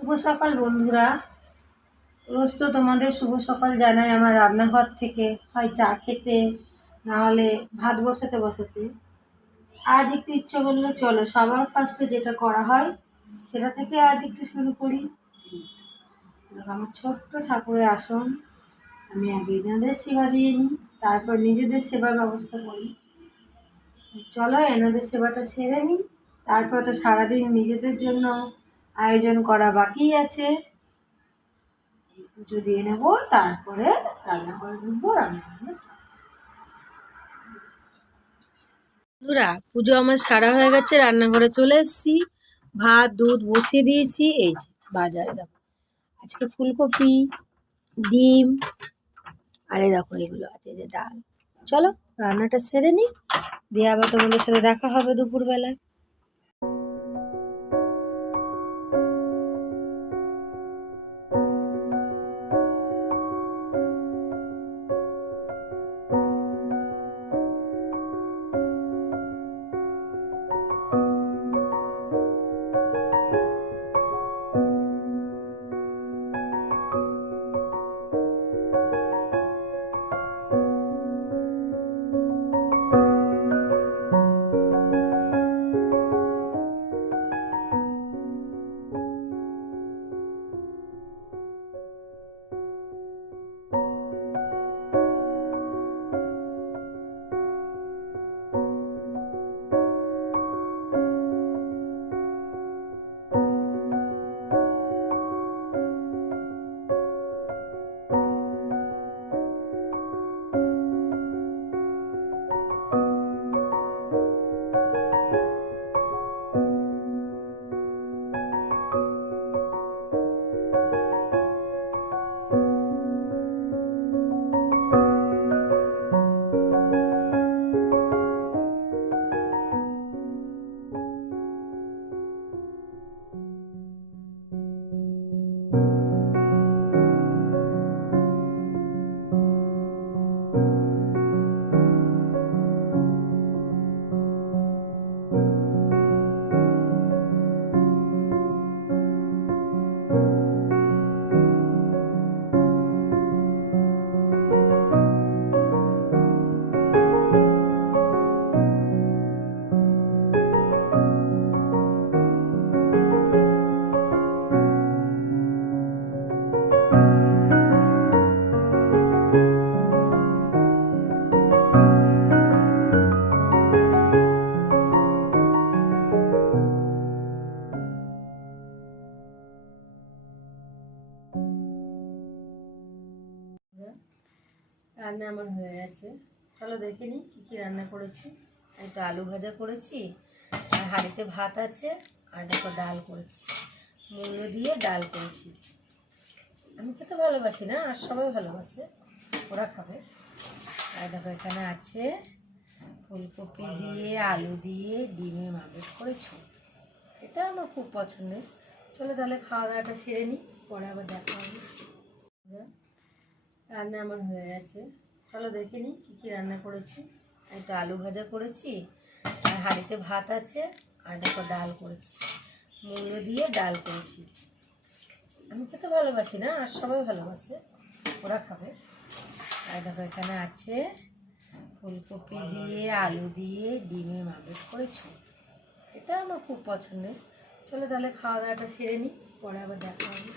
শুভ সকাল, বন্ধুরা। রোজ তো তোমাদের শুভ সকাল জানাই আমার রান্নাঘর থেকে। হয় চা খেতে, না হলে ভাত বসাতে বসাতে। আজ একটু ইচ্ছে করল, চলো সবার ফার্স্টে যেটা করা হয়, সেটা থেকে আজ একটু শুরু করি। আমার ছোট্ট ঠাকুরের আসন। আমি আগে এনাদের সেবা দিয়ে নিই, তারপর নিজেদের সেবার ব্যবস্থা করি। চলো এনাদের সেবাটা সেরে নিই, তারপর তো সারাদিন নিজেদের জন্য আয়োজন করা বাকি আছে। পুজো দিয়ে নেব, তারপরে রান্না করে ঢুকবো রান্না করে বন্ধুরা, পুজো আমার সারা হয়ে গেছে, রান্নাঘরে চলে এসেছি। ভাত, দুধ বসিয়ে দিয়েছি, এই যে বাজারে দেখো। আজকে ফুলকপি, ডিম, আরে দেখো এগুলো আছে যে ডাল। চলো, রান্নাটা সেরে নিই। দিয়ে আবার তোমাদের সাথে দেখা হবে দুপুরবেলায়। রান্না আমার হয়ে গেছে। চলো দেখে নিই কী কী রান্না করেছি। একটা আলু ভাজা করেছি, আর হাঁড়িতে ভাত আছে, আর দেখো ডাল করেছি। মূল্য দিয়ে ডাল করেছি। আমি খেতে ভালোবাসি না, আর সবাই ভালোবাসে, ওরা খাবে। আর দেখো, এখানে আছে ফুলকপি দিয়ে, আলু দিয়ে ডিমে মালিশ করেছ। এটা আমার খুব পছন্দের। চলো তাহলে খাওয়া দাওয়াটা সেরে নিই, পরে আবার দেখা হবে। রান্না আমার হয়ে গেছে। চলো দেখে নিই কী কী রান্না করেছি। একটা আলু ভাজা করেছি, আর হাঁড়িতে ভাত আছে, আর দেখো ডাল করেছি। মূল্য দিয়ে ডাল করেছি। আমি খেতে ভালোবাসি না, আর সবাই ভালোবাসে, ওরা খাবে। আর দেখো, এখানে আছে ফুলকপি দিয়ে, আলু দিয়ে ডিমে মালিশ করে ঝোল এটা আমার খুব পছন্দের। চলো তাহলে খাওয়া দাওয়াটা সেরে নিই, পরে আবার দেখা হবে।